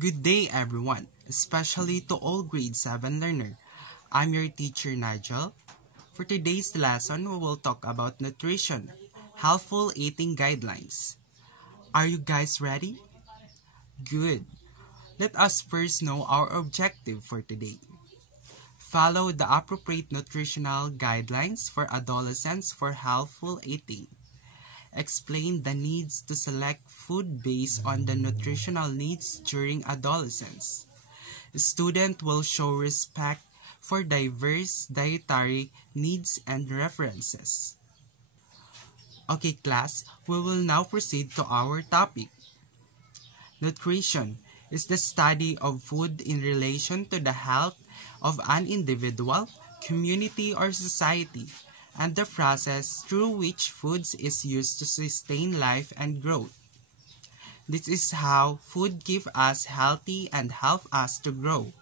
Good day everyone, especially to all grade 7 learner. I'm your teacher Nigel. For today's lesson, we will talk about nutrition, healthful eating guidelines. Are you guys ready? Good. Let us first know our objective for today. Follow the appropriate nutritional guidelines for adolescents for healthful eating. Explain the needs to select food based on the nutritional needs during adolescence. Student will show respect for diverse dietary needs and references. Okay class, we will now proceed to our topic. Nutrition is the study of food in relation to the health of an individual, community, or society, and the process through which foods is used to sustain life and growth. This is how food gives us healthy and help us to grow.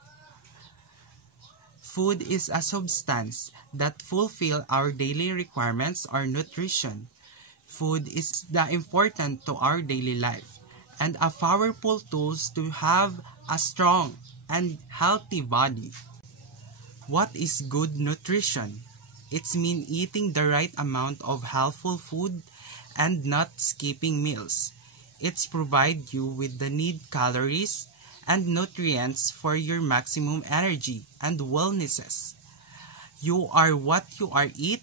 Food is a substance that fulfill our daily requirements or nutrition. Food is important to our daily life and a powerful tool to have a strong and healthy body. What is good nutrition? It's mean eating the right amount of healthful food and not skipping meals. It's provide you with the need calories and nutrients for your maximum energy and wellnesses. You are what you are eat,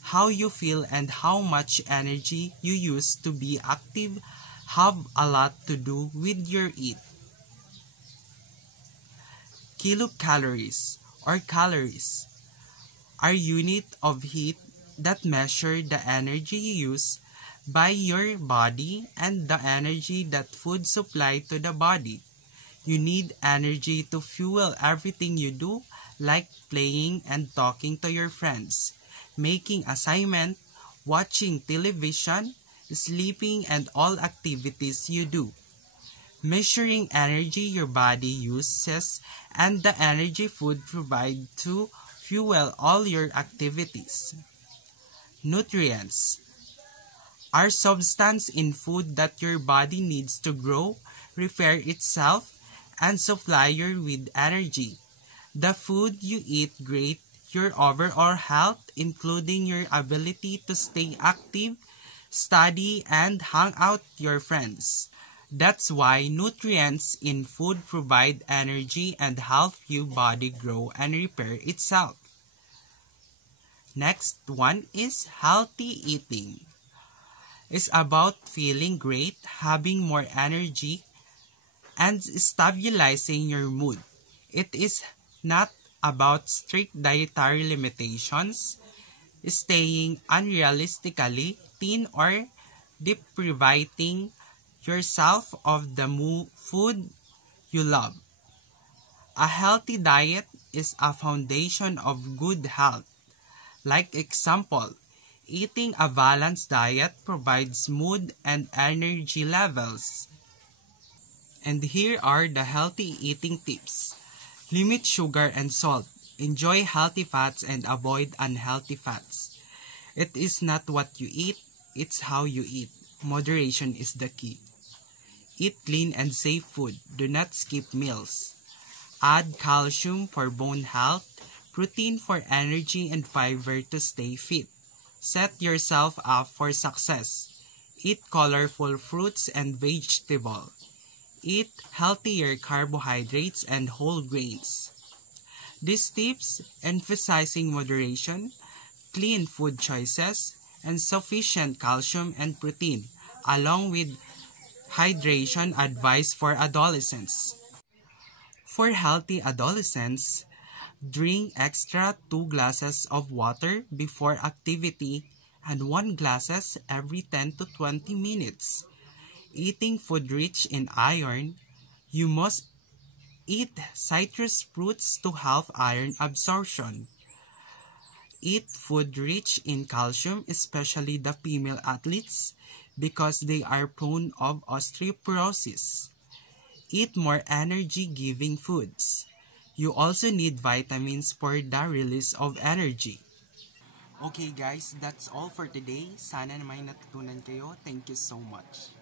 how you feel and how much energy you use to be active have a lot to do with your eat. Kilocalories or calories are unit of heat that measure the energy you use by your body and the energy that food supply to the body. You need energy to fuel everything you do, like playing and talking to your friends, making assignment, watching television, sleeping, and all activities you do. Measuring energy your body uses and the energy food provide to fuel all your activities. Nutrients are substance in food that your body needs to grow, repair itself, and supply you with energy. The food you eat great your overall health, including your ability to stay active, study, and hang out with your friends. That's why nutrients in food provide energy and help your body grow and repair itself. Next one is healthy eating. It's about feeling great, having more energy, and stabilizing your mood. It is not about strict dietary limitations, staying unrealistically thin, or depriving yourself of the food you love. A healthy diet is a foundation of good health. Like example, eating a balanced diet provides mood and energy levels. And here are the healthy eating tips. Limit sugar and salt. Enjoy healthy fats and avoid unhealthy fats. It is not what you eat, it's how you eat. Moderation is the key. Eat clean and safe food. Do not skip meals. Add calcium for bone health, protein for energy, and fiber to stay fit. Set yourself up for success. Eat colorful fruits and vegetables. Eat healthier carbohydrates and whole grains. These tips emphasizing moderation, clean food choices, and sufficient calcium and protein, along with hydration advice for adolescents. For healthy adolescents, drink extra 2 glasses of water before activity and 1 glasses every 10 to 20 minutes. Eating food rich in iron, you must eat citrus fruits to help iron absorption. Eat food rich in calcium, especially the female athletes, because they are prone of osteoporosis. Eat more energy-giving foods. You also need vitamins for the release of energy. Okay guys, that's all for today. Sana may natutunan kayo. Thank you so much.